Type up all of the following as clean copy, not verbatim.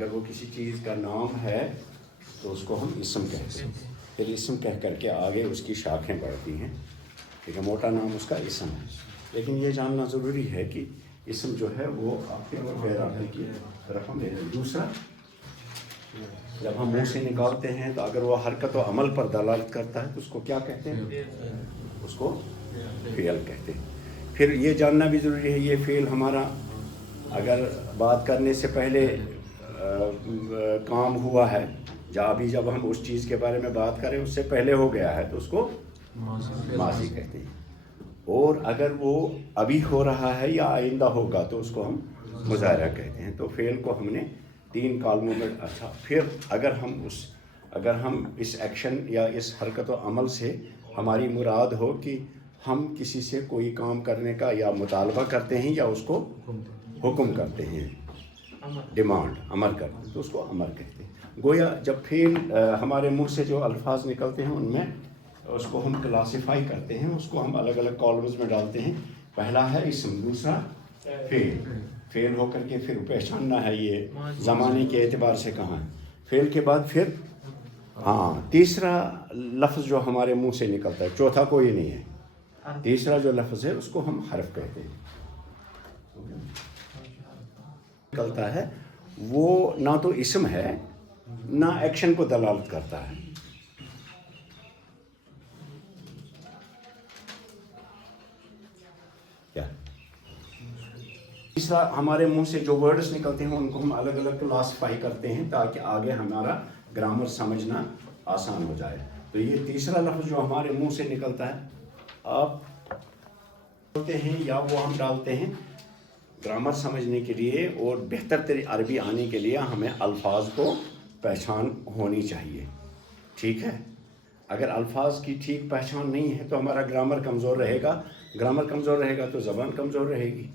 اگر وہ کسی چیز کا نام ہے تو اس کو ہم اسم کہتے ہیں، پھر اسم کہہ کر کے آگے اس کی شاخیں بڑھتی ہیں، ٹھیک ہے، موٹا نام اس کا اسم ہے۔ لیکن یہ جاننا ضروری ہے کہ اسم جو ہے وہ آپ کے اور غیر عاقل کی طرف ہم لے لیں۔ دوسرا، جب ہم منہ سے نکالتے ہیں تو اگر وہ حرکت و عمل پر دلالت کرتا ہے تو اس کو کیا کہتے ہیں؟ اس کو فعل کہتے ہیں۔ پھر یہ جاننا بھی ضروری ہے یہ فعل ہمارا اگر بات کرنے سے پہلے کام ہوا ہے، جب ہم اس چیز کے بارے میں بات کریں اس سے پہلے ہو گیا ہے تو اس کو ماضی کہتے ہیں، اور اگر وہ ابھی ہو رہا ہے یا آئندہ ہوگا تو اس کو ہم مضارع کہتے ہیں۔ تو فعل کو ہم نے 3 کالموں میں۔ اچھا، پھر اگر ہم اس ایکشن یا اس حرکت و عمل سے ہماری مراد ہو کہ ہم کسی سے کوئی کام کرنے کا یا مطالبہ کرتے ہیں یا اس کو حکم کرتے ہیں، ڈیمانڈ، امر کرتے ہیں، تو اس کو امر کہتے ہیں۔ گویا جب فعل ہمارے منہ سے جو الفاظ نکلتے ہیں ان میں اس کو ہم کلاسیفائی کرتے ہیں، اس کو ہم الگ الگ کالمز میں ڈالتے ہیں۔ پہلا ہے اسم، دوسرا فعل ہو کر کے پھر پہچاننا ہے یہ زمانے کے اعتبار سے کہاں ہے، فعل کے بعد پھر تیسرا لفظ جو ہمارے منہ سے نکلتا ہے، چوتھا کوئی نہیں ہے، تیسرا جو لفظ ہے اس کو ہم حرف کہتے ہیں۔ نکلتا ہے وہ نہ تو اسم ہے نہ ایکشن کو دلالت کرتا ہے۔ تیسرا، ہمارے منہ سے جو ورڈز نکلتے ہیں ان کو ہم الگ الگ کلاسیفائی کرتے ہیں تاکہ آگے ہمارا گرامر سمجھنا آسان ہو جائے۔ تو یہ تیسرا لفظ جو ہمارے منہ سے نکلتا ہے آپ ڈالتے ہیں یا وہ ہم ڈالتے ہیں گرامر سمجھنے کے لیے اور بہتر تر عربی آنے کے لیے ہمیں الفاظ کو پہچان ہونی چاہیے، ٹھیک ہے۔ اگر الفاظ کی ٹھیک پہچان نہیں ہے تو ہمارا گرامر کمزور رہے گا، گرامر کمزور رہے گا تو زبان کمزور رہے گی،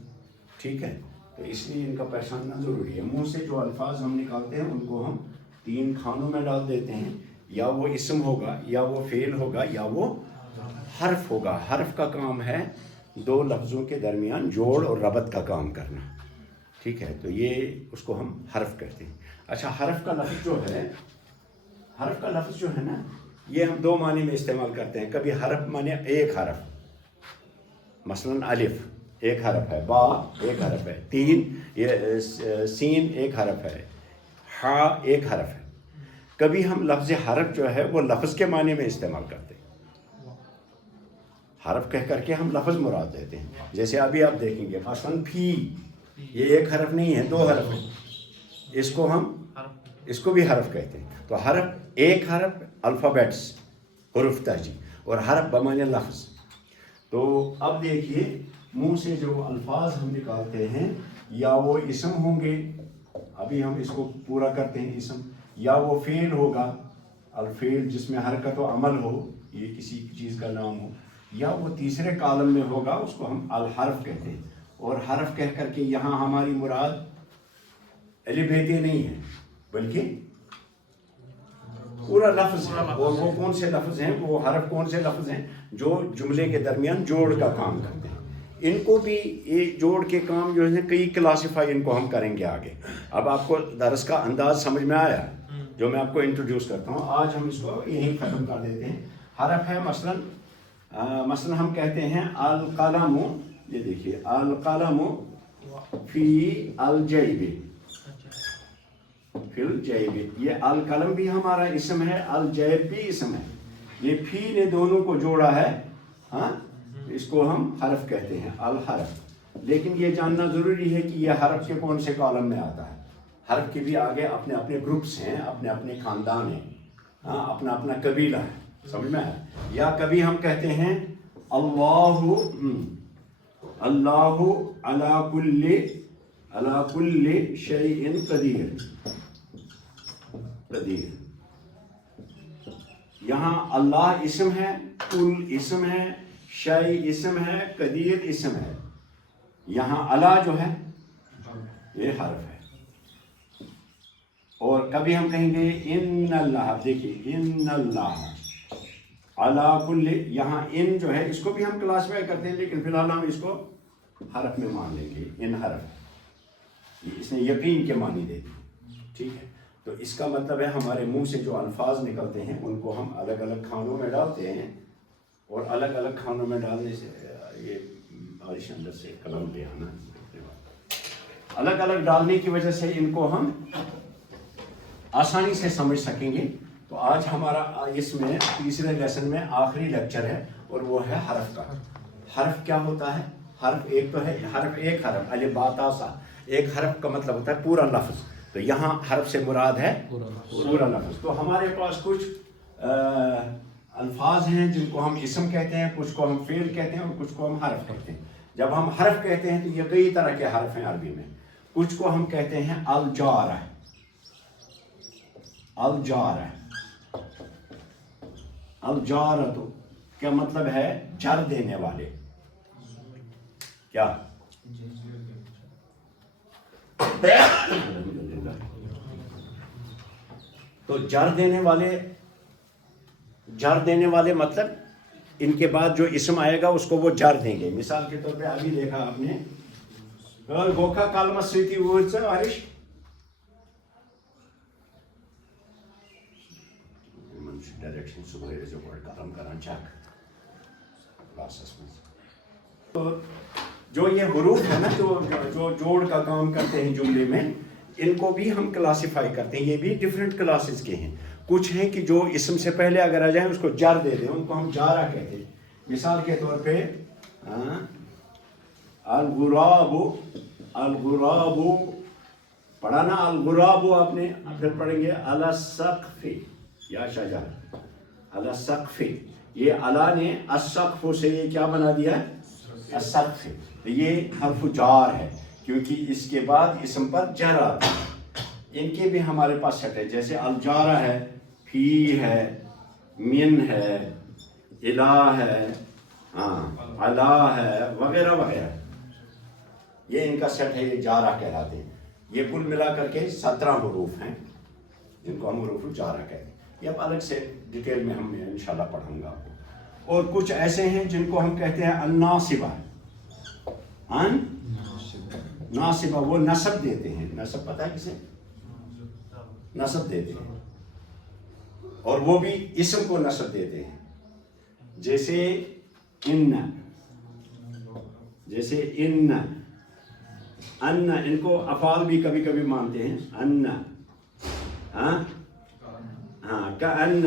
ٹھیک ہے۔ تو اس لیے ان کا پہچاننا ضروری ہے۔ منہ سے جو الفاظ ہم نکالتے ہیں ان کو ہم 3 خانوں میں ڈال دیتے ہیں، یا وہ اسم ہوگا یا وہ فعل ہوگا یا وہ حرف ہوگا۔ حرف کا کام ہے 2 لفظوں کے درمیان جوڑ اور ربط کا کام کرنا، ٹھیک ہے، تو یہ اس کو ہم حرف کہتے ہیں۔ اچھا، حرف کا لفظ جو ہے نا یہ ہم 2 معنی میں استعمال کرتے ہیں۔ کبھی حرف معنی ایک حرف، مثلا الف ایک حرف ہے، با ایک حرف ہے، 3 یہ سین ایک حرف ہے، ہا ایک حرف ہے۔ کبھی ہم لفظ حرف جو ہے وہ لفظ کے معنی میں استعمال کرتے ہیں، حرف کہہ کر کے ہم لفظ مراد دیتے ہیں۔ جیسے ابھی آپ دیکھیں گے مثلا فی، یہ ایک حرف نہیں ہے، 2 حرف ہیں، اس کو بھی حرف کہتے ہیں۔ تو حرف، ایک حرف الفابیٹس، حروف تہجی، اور حرف بمعنی لفظ۔ تو اب دیکھیے منہ سے جو الفاظ ہم نکالتے ہیں یا وہ اسم ہوں گے، ابھی ہم اس کو پورا کرتے ہیں اسم، یا وہ فعل ہوگا، الفعل جس میں حرکت و عمل ہو، یہ کسی چیز کا نام ہو، یا وہ تیسرے کالم میں ہوگا، اس کو ہم الحرف کہتے ہیں۔ اور حرف کہہ کر کے یہاں ہماری مراد الف ب ت نہیں ہے بلکہ پورا لفظ ہے۔ اور وہ کون سے لفظ ہیں، وہ حرف کون سے لفظ ہیں جو جملے کے درمیان جوڑ کا کام کرتے ہیں۔ ان کو بھی یہ جوڑ کے کام جو ہے کئی کلاسیفائی ان کو ہم کریں گے آگے۔ اب آپ کو درس کا انداز سمجھ میں آیا جو میں آپ کو انٹروڈیوس کرتا ہوں۔ آج ہم اس کو یہیں ختم کر دیتے ہیں۔ حرف ہے مثلا ہم کہتے ہیں القلم، یہ دیکھیے القلم فی الجیب، فی الجیب، یہ القلم بھی ہمارا اسم ہے، الجیب بھی اسم ہے، یہ فی نے دونوں کو جوڑا ہے، ہاں، اس کو ہم حرف کہتے ہیں، الحرف۔ لیکن یہ جاننا ضروری ہے کہ یہ حرف کے کون سے کالم میں آتا ہے۔ حرف کے بھی آگے اپنے اپنے گروپس ہیں، اپنے اپنے خاندان ہیں، ہاں، اپنا اپنا قبیلہ ہے، سمجھ میں آیا۔ یا کبھی ہم کہتے ہیں اللہ علی کل شیء قدیر، یہاں اللہ اسم ہے، کل اسم ہے، شیء اسم ہے، قدیر اسم ہے۔ یہاں اللہ جو ہے یہ حرف ہے۔ اور کبھی ہم کہیں گے ان اللہ، دیکھیے ان اللہ علی کل، یہاں ان جو ہے اس کو بھی ہم کلاسیفائی کرتے ہیں لیکن فی الحال ہم اس کو حرف میں مان لیں گے۔ ان حرف اس نے یقین کے معنی دے دی، ٹھیک ہے. تو اس کا مطلب ہے ہمارے منہ سے جو الفاظ نکلتے ہیں ان کو ہم الگ الگ کھانوں میں ڈالتے ہیں، اور الگ الگ کھانوں میں ڈالنے سے یہ بارش اندر سے قلم لے آنا، الگ الگ ڈالنے کی وجہ سے ان کو ہم آسانی سے سمجھ سکیں گے. تو آج ہمارا اس میں تیسرے لیسن میں آخری لیکچر ہے، اور وہ ہے حرف کا. حرف کیا ہوتا ہے؟ حرف ایک تو ہے، حرف ایک حرف الف با تا سا، ایک حرف کا مطلب ہوتا ہے پورا لفظ. تو یہاں حرف سے مراد ہے پورا لفظ. تو ہمارے پاس کچھ الفاظ ہیں جن کو ہم اسم کہتے ہیں، کچھ کو ہم فعل کہتے ہیں، اور کچھ کو ہم حرف کہتے ہیں. جب ہم حرف کہتے ہیں تو یہ کئی طرح کے حرف ہیں عربی میں. کچھ کو ہم کہتے ہیں الجارہ. الجارہ، الجارہ تو کیا مطلب ہے؟ جر دینے والے. کیا؟ تو جر دینے والے مطلب ان کے بعد جو اسم آئے گا اس کو وہ جر دیں گے. مثال کے طور پہ ابھی دیکھا آپ نے گوکھا کالما سیتی وورڈ آرش ڈائریکشن صبح جو کلم کران چیک کلاسس میں. تو جو یہ حروف ہے نا جو جوڑ کا کام کرتے ہیں جملے میں، ان کو بھی ہم کلاسیفائی کرتے ہیں. یہ بھی ڈفرینٹ کلاسز کے ہیں. کچھ ہیں کہ جو اسم سے پہلے اگر آ جائیں اس کو جر دے دیں، ان کو ہم جارہ کہتے ہیں. مثال کے طور پہ الغراب، الغراب پڑھا نا الغراب آپ نے، پھر پڑھیں گے علی السقف یا شجر علی السقف. یہ علی نے السقف سے یہ کیا بنا دیا؟ السقف. یہ حرف جار ہے کیونکہ اس کے بعد اسم پر جر آتا ہے. ان کے بھی ہمارے پاس سیٹ ہے، جیسے الجارہ ہے، فی ہے، من ہے، الہ ہے، علا ہے، وغیرہ وغیرہ. یہ ان کا سیٹ ہے، یہ جارہ کہلاتے ہیں. یہ کل ملا کر کے 17 حروف ہیں جن کو ہم حروف جارہ کہتے ہیں. یہ اب الگ سے ڈیٹیل میں ہم انشاءاللہ پڑھوں گا آپ کو. اور کچھ ایسے ہیں جن کو ہم کہتے ہیں الناصبہ. ناصبہ وہ نصب دیتے ہیں. نصب پتہ ہے کسے؟ نصب دیتے ہیں، اور وہ بھی اسم کو نصب دیتے ہیں. جیسے ان، جیسے ان، ان کو افعال بھی کبھی کبھی مانتے ہیں. ان، کأن،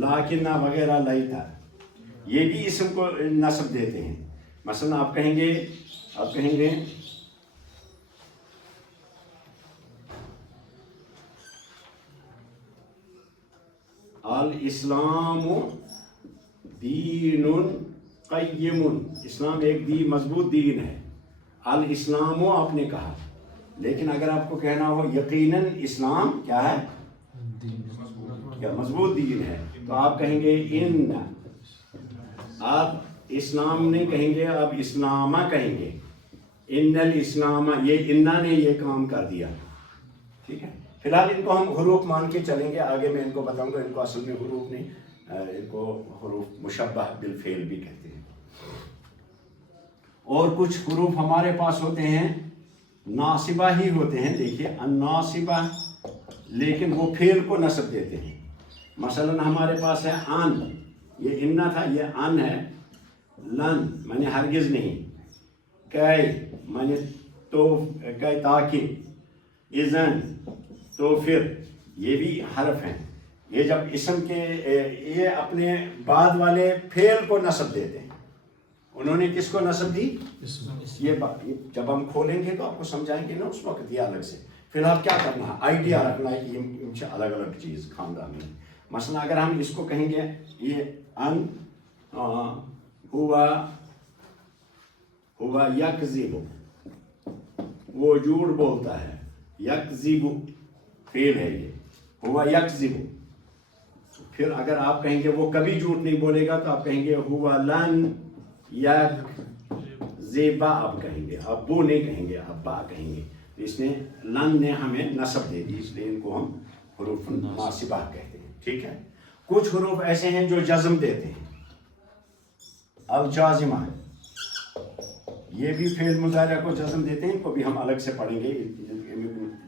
لاکن وغیرہ لیتا، یہ بھی اسم کو نصب دیتے ہیں. مثلا آپ کہیں گے الاسلام دین قیم. اسلام ایک مضبوط دین ہے. الاسلام آپ نے کہا، لیکن اگر آپ کو کہنا ہو یقیناً اسلام کیا ہے؟ کیا مضبوط دین ہے، تو آپ کہیں گے ان. آپ اسلام نہیں کہیں گے، آپ اسلامہ کہیں گے. ان الاسلام، یہ انا نے یہ کام کر دیا. ٹھیک ہے. فی الحال ان کو ہم حروف مان کے چلیں گے، آگے میں ان کو بتاؤں گا. ان کو اصل میں حروف نہیں، ان کو حروف مشبہ بالفعل بھی کہتے ہیں. اور کچھ حروف ہمارے پاس ہوتے ہیں ناصبہ ہی ہوتے ہیں. دیکھیے الناصبہ، لیکن وہ فعل کو نصب دیتے ہیں. مثلا ہمارے پاس ہے ان، یہ انا تھا، یہ ان ہے. لن معنی ہرگز نہیں، کئی معنی تو، کئی تاکہ، اذن تو پھر، یہ بھی حرف ہیں. یہ جب اسم کے یہ اپنے بعد والے فعل کو نصب دیتے ہیں. انہوں نے کس کو نصب دی؟ یہ جب ہم کھولیں گے تو آپ کو سمجھائیں گے نا اس وقت یہ الگ سے. فی الحال کیا کرنا ہے؟ آئیڈیا رکھنا ہے کہ ان سے الگ الگ چیز خاندانی. مثلا اگر ہم اس کو کہیں گے یہ ان ہوا یکذب، وہ جھوٹ بولتا ہے. یکذب فعل ہے، یہ ہوا یکذب. پھر اگر آپ کہیں گے وہ کبھی جھوٹ نہیں بولے گا، تو آپ کہیں گے ہوا لن یکذب. آپ کہیں گے، آپ وہ نہیں کہیں گے، آپ با کہیں گے. اس نے لن نے ہمیں نصب دے دی، اس لیے ان کو ہم حروف ناصبہ کہتے ہیں. ٹھیک ہے. کچھ حروف ایسے ہیں جو جزم دیتے ہیں. الجازمہ، یہ بھی فعل مضارع کو جزم دیتے ہیں. ان کو بھی ہم الگ سے پڑھیں گے.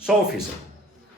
100%।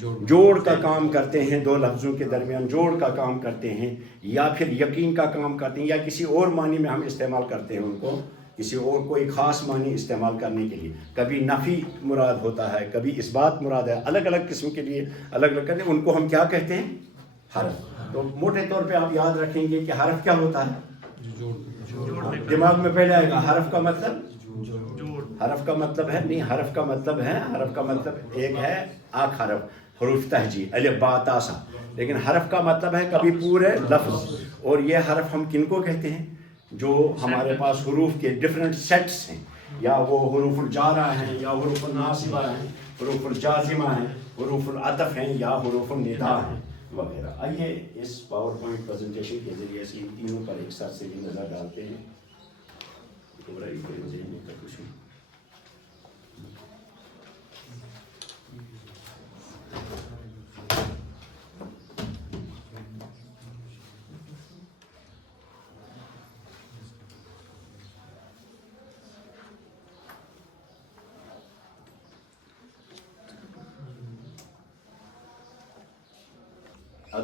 جوڑ کا کام کرتے ہیں، دو لفظوں کے درمیان جوڑ کا کام کرتے ہیں، یا پھر یقین کا کام کرتے ہیں، یا کسی اور معنی میں ہم استعمال کرتے ہیں ان کو، کسی اور کوئی خاص معنی استعمال کرنے کے لیے. کبھی نفی مراد ہوتا ہے، کبھی اس بات مراد ہے، الگ الگ قسم کے لیے الگ الگ کرتے ہیں. ان کو ہم کیا کہتے ہیں؟ حرف. تو موٹے طور پہ آپ یاد رکھیں گے کہ حرف کیا ہوتا ہے؟ دماغ میں پہلے آئے گا حرف کا مطلب. حرف کا مطلب ہے نہیں، حرف کا مطلب ہے، حرف کا مطلب ایک ہے آخ حرف، حروف تہجی الف با تا سا، لیکن حرف کا مطلب ہے کبھی پورے لفظ. اور یہ حرف ہم کن کو کہتے ہیں؟ جو ہمارے پاس حروف کے ڈفرینٹ سیٹس ہیں، یا وہ حروف الجارہ ہیں، یا حروف الناصبہ ہیں، حروف الجازمہ ہیں، حروف العطف ہیں، یا حروف النداء ہیں وغیرہ. آئیے اس پاور پوائنٹ پریزنٹیشن کے ذریعے سے ان تینوں پر ایک ساتھ سے بھی نظر ڈالتے ہیں.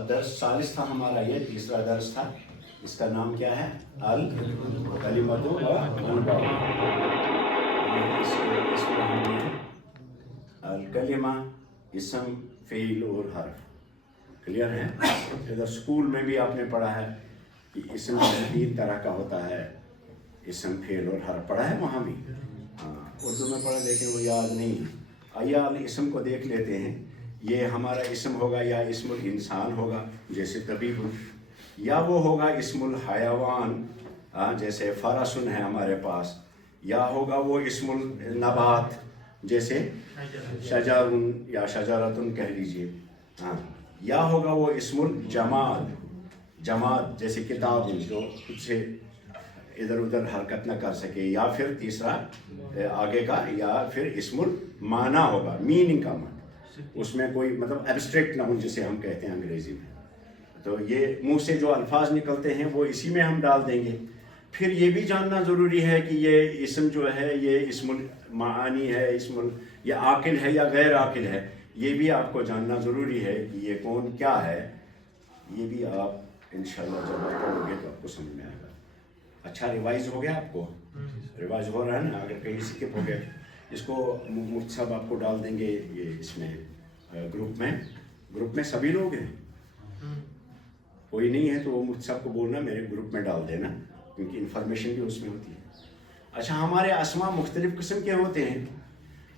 درس ثالث تھا ہمارا، یہ تیسرا درس تھا. اس کا نام کیا ہے؟ الکلمۃ و انواع. اس کو ہم نے الکلمہ، اسم، فعل اور حرف. کلیئر ہے؟ ادھر اسکول میں بھی آپ نے پڑھا ہے کہ اسم 3 طرح کا ہوتا ہے، اسم، فعل اور حرف. پڑھا ہے وہاں بھی؟ ہاں، اردو میں پڑھا لیکن وہ یاد نہیں. آئیے اسم کو دیکھ لیتے ہیں. یہ ہمارا اسم ہوگا یا اسم الانسان ہوگا جیسے طبیب، یا وہ ہوگا اسم الحیوان جیسے فرسن ہے ہمارے پاس، یا ہوگا وہ اسم النبات جیسے شجر یا شجرتن کہہ لیجیے. یا ہوگا وہ اسم الجماد، جماد جیسے کتاب جو خود سے ادھر ادھر حرکت نہ کر سکے. یا پھر تیسرا آگے کا، یا پھر اسم المعنی ہوگا، میننگ کا معنی، اس میں کوئی مطلب ایبسٹریکٹ نہ ہو جسے ہم کہتے ہیں انگریزی میں. تو یہ منہ سے جو الفاظ نکلتے ہیں وہ اسی میں ہم ڈال دیں گے. پھر یہ بھی جاننا ضروری ہے کہ یہ اسم جو ہے یہ اسم المعانی ہے، یہ عاقل ہے یا غیر عاقل ہے. یہ بھی آپ کو جاننا ضروری ہے کہ یہ کون کیا ہے. یہ بھی آپ انشاءاللہ جب آپ پڑھو گے تو آپ کو سمجھ میں آئے گا. اچھا ریوائز ہو گیا آپ کو؟ ریوائز ہو رہا ہے نا؟ اگر کہیں اسکپ ہو گیا اس کو مفتی صاحب آپ کو ڈال دیں گے یہ اس میں گروپ میں سبھی لوگ ہیں. کوئی نہیں ہے تو وہ مفتی صاحب کو بولنا میرے گروپ میں ڈال دینا، کیونکہ انفارمیشن بھی اس میں ہوتی ہے. اچھا، ہمارے اسماء مختلف قسم کے ہوتے ہیں.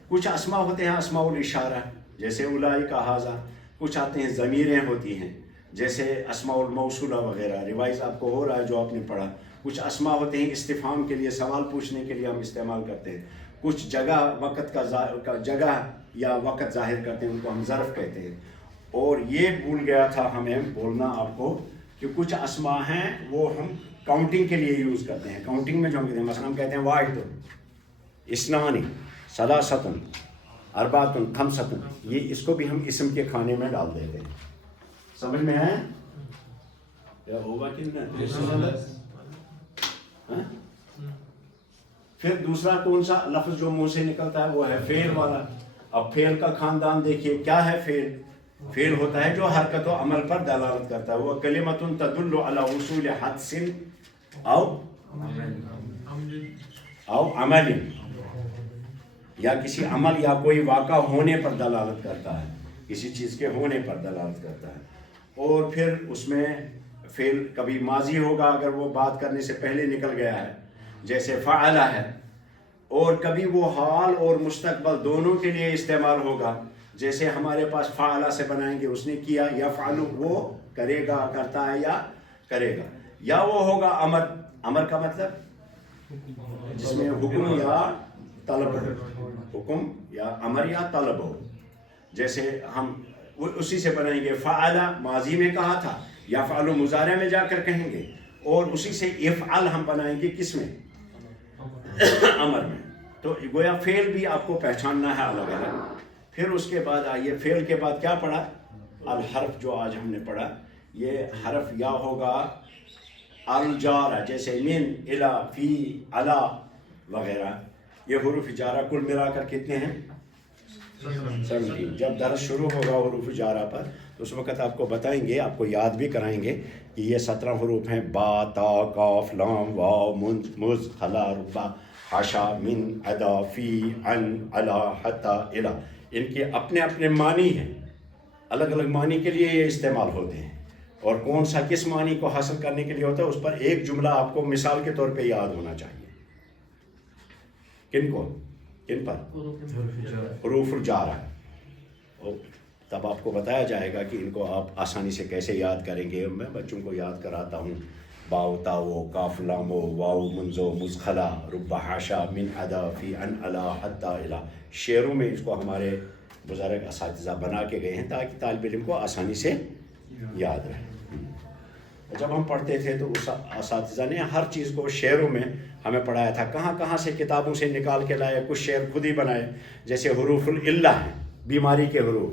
کچھ اسماء ہوتے ہیں اسماء الاشارہ جیسے اولئک ھذا. کچھ آتے ہیں ضمیریں ہوتی ہیں جیسے اسماء الموصولہ وغیرہ. ریوائز آپ کو ہو رہا ہے جو آپ نے پڑھا. کچھ اسماء ہوتے ہیں استفہام کے لیے، سوال پوچھنے کے لیے ہم استعمال کرتے ہیں. کچھ جگہ وقت کا جگہ یا وقت ظاہر کرتے ہیں، ان کو ہم ظرف کہتے ہیں. اور یہ بھول گیا تھا ہمیں بولنا آپ کو کہ کچھ اسماء ہیں وہ ہم کاؤنٹنگ کے لیے یوز کرتے ہیں. کاؤنٹنگ میں جو ہم کہتے ہیں، مثلا ہم کہتے ہیں واحد، اثنان، ثلاثۃ، اربعۃ، خمسۃ. یہ اس کو بھی ہم اسم کے کھانے میں ڈال دیتے ہیں. سمجھ میں ہے؟ کیا ہوگا کہ نہیں؟ پھر دوسرا کون سا لفظ جو منہ سے نکلتا ہے وہ ہے فعل والا. اب فعل کا خاندان دیکھیے کیا ہے. فعل ہوتا ہے جو حرکت و عمل پر دلالت کرتا ہے. وہ کلمۃ تدل علی حصول حدث او عمل، یا کسی عمل یا کوئی واقعہ ہونے پر دلالت کرتا ہے، کسی چیز کے ہونے پر دلالت کرتا ہے. اور پھر اس میں فعل کبھی ماضی ہوگا اگر وہ بات کرنے سے پہلے نکل گیا ہے جیسے فعل ہے. اور کبھی وہ حال اور مستقبل دونوں کے لیے استعمال ہوگا جیسے ہمارے پاس فعل سے بنائیں گے اس نے کیا، یفعل وہ کرے گا، کرتا ہے یا کرے گا. یا وہ ہوگا امر. امر کا مطلب جس میں حکم یا طلب ہو، حکم یا امر یا طلب ہو. جیسے ہم اسی سے بنائیں گے فعل ماضی میں کہا تھا، یفعل مضارع میں جا کر کہیں گے، اور اسی سے افعل ہم بنائیں گے کس میں؟ امر میں. تو گویا فعل بھی آپ کو پہچاننا ہے الگ الگ. پھر اس کے بعد آئیے فعل کے بعد کیا پڑھا؟ الحرف جو آج ہم نے پڑھا. یہ حرف یا ہوگا الجارہ جیسے من، الی، فی، علی وغیرہ. یہ حروف جارہ کل ملا کر کتنے ہیں؟ 17 جب درس شروع ہوگا حروف جارہ پر تو اس وقت آپ کو بتائیں گے، آپ کو یاد بھی کرائیں گے کہ یہ 17 حروف ہیں: با، تا، قاف، لام، واو، مز، خلا، ربا، حاشا، من، ادا، فی، عن، علا، حتی، الی. ان کے اپنے اپنے معنی ہیں، الگ الگ معنی کے لیے یہ استعمال ہوتے ہیں، اور کون سا کس معنی کو حاصل کرنے کے لیے ہوتا ہے اس پر ایک جملہ آپ کو مثال کے طور پہ یاد ہونا چاہیے. کن کو؟ کن پر؟ حروف الجارہ. تب آپ کو بتایا جائے گا کہ ان کو آپ آسانی سے کیسے یاد کریں گے. میں بچوں کو یاد کراتا ہوں: باو، تاو، کاف، لامو، واو، منزو، مزخلا، رب، حاشا، من، ادا، فی، عن، علا، حتی، الی. شعروں میں اس کو ہمارے بزرگ اساتذہ بنا کے گئے ہیں تاکہ طالب علم کو آسانی سے یاد رہے. جب ہم پڑھتے تھے تو اس اساتذہ نے ہر چیز کو شعروں میں ہمیں پڑھایا تھا. کہاں کہاں سے کتابوں سے نکال کے لائے، کچھ شعر خود ہی بنائے. جیسے حروف العلہ ہیں، بیماری کے حروف،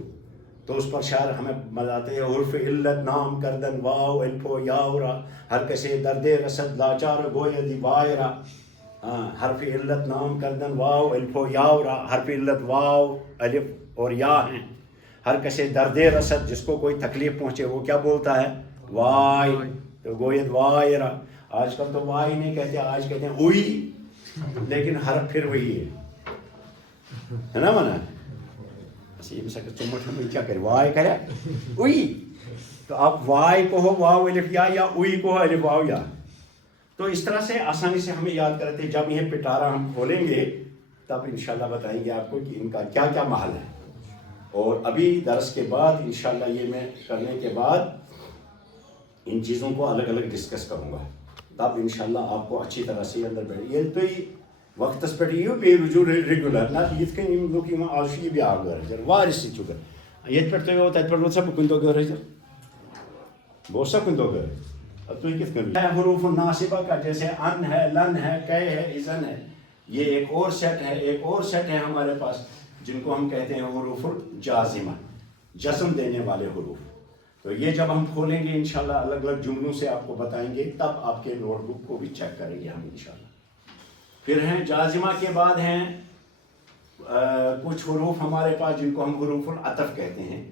تو اس پر شاعر ہمیں بتاتے ہیں: حرف علت نام کردن واو الفو یاورا، ہر کسے درد رسد لاچار گوید وائرا. حرف علت نام کردن واو الفو یاورا، حرف علت واو، الف اور یا ہیں. ہر کسے درد رسد، جس کو کوئی تکلیف پہنچے وہ کیا بولتا ہے؟ وائی. تو گوید وائرا. آج کل تو وائی نہیں کہتے، آج کہتے ہیں اوئی، لیکن حرف پھر وہی ہے نا مانا. کیا کرے؟ وائی کرے اوئی. تو آپ وائی کو ہو واو الف یا اوئی کو ہو الف واو یا. تو اس طرح سے آسانی سے ہمیں یاد کرتے. جب یہ پٹارا ہم کھولیں گے تب انشاءاللہ بتائیں گے آپ کو کہ ان کا کیا کیا محل ہے. اور ابھی درس کے بعد انشاءاللہ یہ میں کرنے کے بعد ان چیزوں کو الگ الگ ڈسکس کروں گا. تب انشاءاللہ آپ کو اچھی طرح سے اندر بیٹھ یہ تو وقتس پہ یہ بے رجوع ریگولر نا یہ کن لوگ آج یہ بھی آگر وارث سے چکر یہ پہ تو تب پہ سب کن تو گھر بہت سا کن تو گھر تو کت کر حروف ناصبہ کا جیسے ان ہے، لن ہے، کہ ہے، اذن ہے. یہ ایک اور سیٹ ہے، ایک اور سیٹ ہے ہمارے پاس جن کو ہم کہتے ہیں حروف الجازمہ، جزم دینے والے حروف. تو یہ جب ہم کھولیں گے انشاءاللہ الگ الگ جملوں سے آپ کو بتائیں گے، تب آپ کے نوٹ بک کو بھی چیک کریں گے ہم انشاءاللہ. پھر ہیں جازمہ کے بعد ہیں کچھ حروف ہمارے پاس جن کو ہم حروف العطف کہتے ہیں.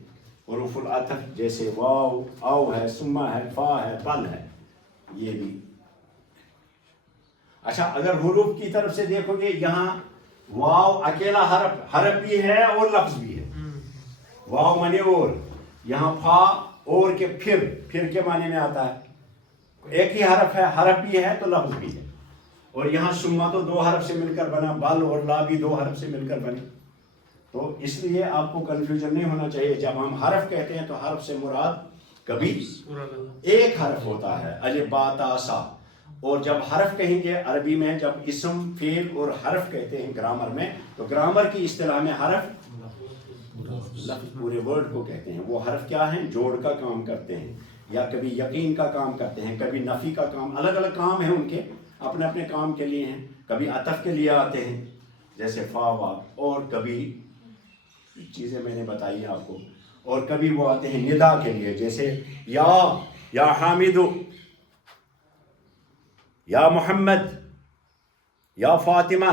حروف العطف جیسے واو، او ہے، سمہ ہے، فا ہے، بل ہے. یہ بھی اچھا اگر حروف کی طرف سے دیکھو گے یہاں واو اکیلا حرف بھی ہے اور لفظ بھی ہے. واو مانے اور، یہاں فا اور کے پھر کے معنی میں آتا ہے. ایک ہی حرف ہے، حرف بھی ہے تو لفظ بھی ہے. اور یہاں سما تو 2 حرف سے مل کر بنا، بل اور لا بھی 2 حرف سے مل کر بنے. تو اس لیے آپ کو کنفیوژن نہیں ہونا چاہیے. جب ہم حرف کہتے ہیں تو حرف سے مراد کبھی ایک حرف ہوتا ہے، الف با تا سا. اور جب حرف کہیں گے عربی میں، جب اسم، فعل اور حرف کہتے ہیں گرامر میں، تو گرامر کی اصطلاح میں حرف لفظ پورے ورڈ کو کہتے ہیں. وہ حرف کیا ہیں؟ جوڑ کا کام کرتے ہیں، یا کبھی یقین کا کام کرتے ہیں، کبھی نفی کا کام. الگ الگ کام ہیں ان کے، اپنے اپنے کام کے لیے ہیں. کبھی عطف کے لیے آتے ہیں جیسے فا وا، اور کبھی چیزیں میں نے بتائی ہیں آپ کو، اور کبھی وہ آتے ہیں ندا کے لیے جیسے یا حامد، یا محمد، یا فاطمہ،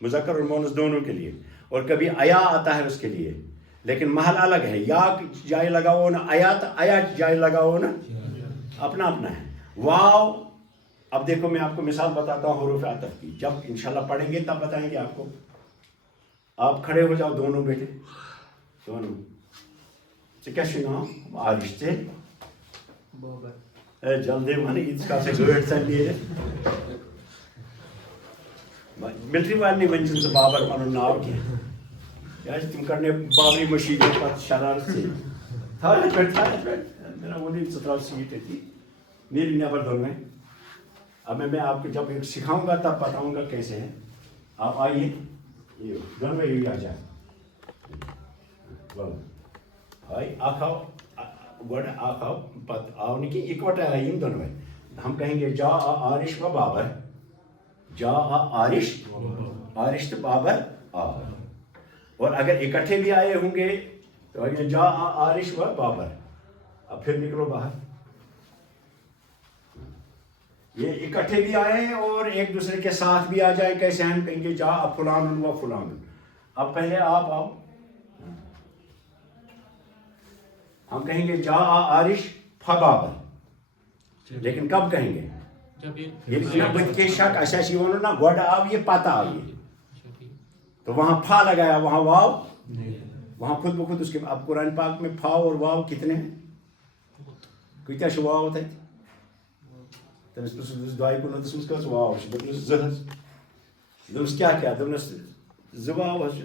مذکر اور مؤنث دونوں کے لیے. اور کبھی ایا آتا ہے اس کے لیے، لیکن محل الگ ہے. یا جائے لگاؤ نا ایا جائے لگاؤ نا، اپنا اپنا ہے. واو، اب دیکھو میں آپ کو مثال بتاتا ہوں حروف عطف کی. جب انشاءاللہ پڑھیں گے تب بتائیں گے آپ کو. آپ کھڑے ہو جاؤ دونوں بیٹے، دونوں. کیا نام عارش سے جلدی مانے اس کا سے گریڈ سے لیے ملٹری والے ون سے بابر پن ناو کی تم کرنے بابری مشید پہ شرارت سے میرا وہ نہیں سترہ سیٹ تھی میری نیبر دونوں میں. اب میں آپ کو جب سکھاؤں گا تب بتاؤں گا کیسے ہے. آپ آئیے دونوں میں یہ آ جائے آئی آخاؤ گوڑ آخاؤ پت آؤ نہیں کہ اکوٹے آئیم دونوں میں. ہم کہیں گے جا آرش و بابر، جا آرش، آرش تو بابر آ. اور اگر اکٹھے بھی آئے ہوں گے تو جا آرش و بابر. اب پھر نکلو باہر. یہ اکٹھے بھی آئے ہیں اور ایک دوسرے کے ساتھ بھی آ جائیں. کیسے ہم کہیں گے جا فلان و فلان. اب پہلے آپ آؤ ہم کہیں گے جا عارش فبابل, لیکن کب کہیں گے؟ بت کے شک اچھا ون نا گوڈ آو یہ پتہ آو یہ, تو وہاں پھا لگایا وہاں واو, وہاں خود بخود اس کے. اب قرآن پاک میں پھا اور واو کتنے ہیں؟ کتیا واو تھے تمس پرس دعائے کن دس کس واو دس دس کیا دس زٕ واو حظ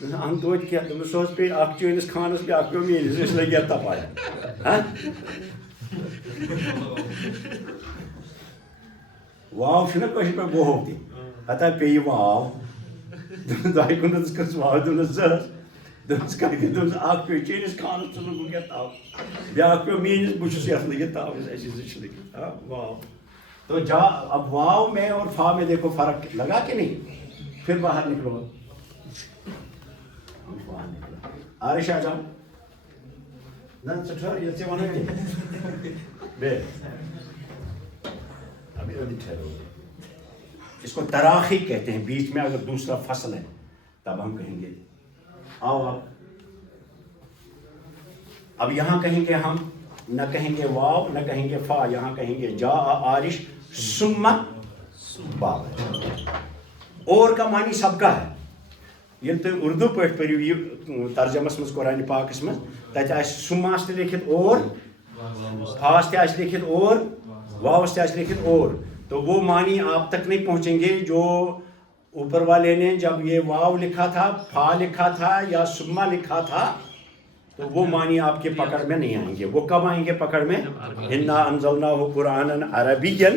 ان توتہِ کیا دس سہ پہ اخ چٲنس خانس پہ اخ پیو میٲنس اس لگیا تپایا واو چھُنہ کٲشِر پٲٹھۍ ووو تہِ ہتا پیٚیہِ واو دعائے کن دس کس واو دس زٕ دس دس اخ پیو چٲنس خانس ژٕ بہٕ کیٛاہ تاو بیاکھ پیو میٲنس بہٕ چھُس یتھ لگِتھ تاوس اَسہِ زٕ چھِ لگِتھ واو. تو جا اب واو میں اور فا میں دیکھو فرق لگا کہ نہیں؟ پھر باہر نکلو, باہر نکلو. عارش آ جاؤ نہ یہ سے ون بے ابھی ابھی ٹھہرو. اس کو تراخی کہتے ہیں, بیچ میں اگر دوسرا فصل ہے تب ہم کہیں گے آؤ آپ. اب یہاں کہیں گے ہم نہ کہیں گے واو نہ کہیں گے فا, یہاں کہیں گے جا عارش ثم بابل. اور کا معنی سب کا ہے. یہ تو اردو پہ پڑھو یہ ترجمس مز قرآن پاکس مز تتہ سماس تہ لکھت اور فاس تہ لکھت اور واوس تہ لکھت اور. تو وہ معنی آپ تک نہیں پہنچیں گے جو اوپر والے نے جب یہ واو لکھا تھا, فا لکھا تھا یا سما لکھا تھا, تو وہ معنی آپ کے پکڑ میں نہیں آئیں گے. وہ کب آئیں گے پکڑ میں؟ انا انزلناہ قرآنا عربیا,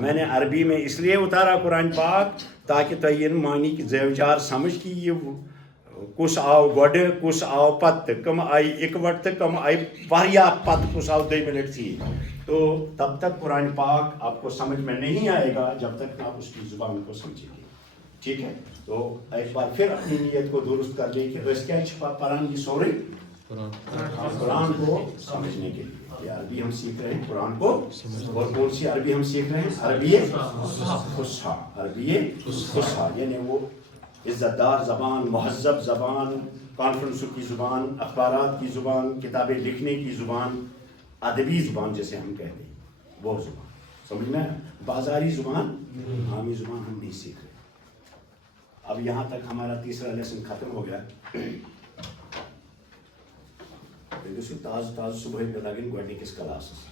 میں نے عربی میں اس لیے اتارا قرآن پاک تاکہ تہ معنی کی زیوجار سمجھ کہ یہ کس آو گوڈ کس آو پت, کم آئی اکوٹ تو کم آئی واریاہ پت کس آو دے منٹ تھی. تو تب تک قرآن پاک آپ کو سمجھ میں نہیں آئے گا جب تک آپ اس کی زبان کو سمجھیں گے. ٹھیک ہے, تو ایک بار پھر اپنی نیت کو درست کر لیں کہ اس کیا پران کی سورے قرآن کو سمجھنے کے لیے. یہ عربی ہم سیکھ رہے ہیں قرآن کو, اور کون سی عربی ہم سیکھ رہے ہیں؟ عربی فصحا. عربی فصحا یعنی وہ عزت دار زبان, مہذب زبان, کانفرنسوں کی زبان, اخبارات کی زبان, کتابیں لکھنے کی زبان, ادبی زبان جیسے ہم کہتے ہیں, وہ زبان سمجھ میں. بازاری زبان, عامی زبان ہم نہیں سیکھ رہے. اب یہاں تک ہمارا تیسرا لیسن ختم ہو گیا. تاز صبح پہ لگن گۄڈنِکِس کلاسس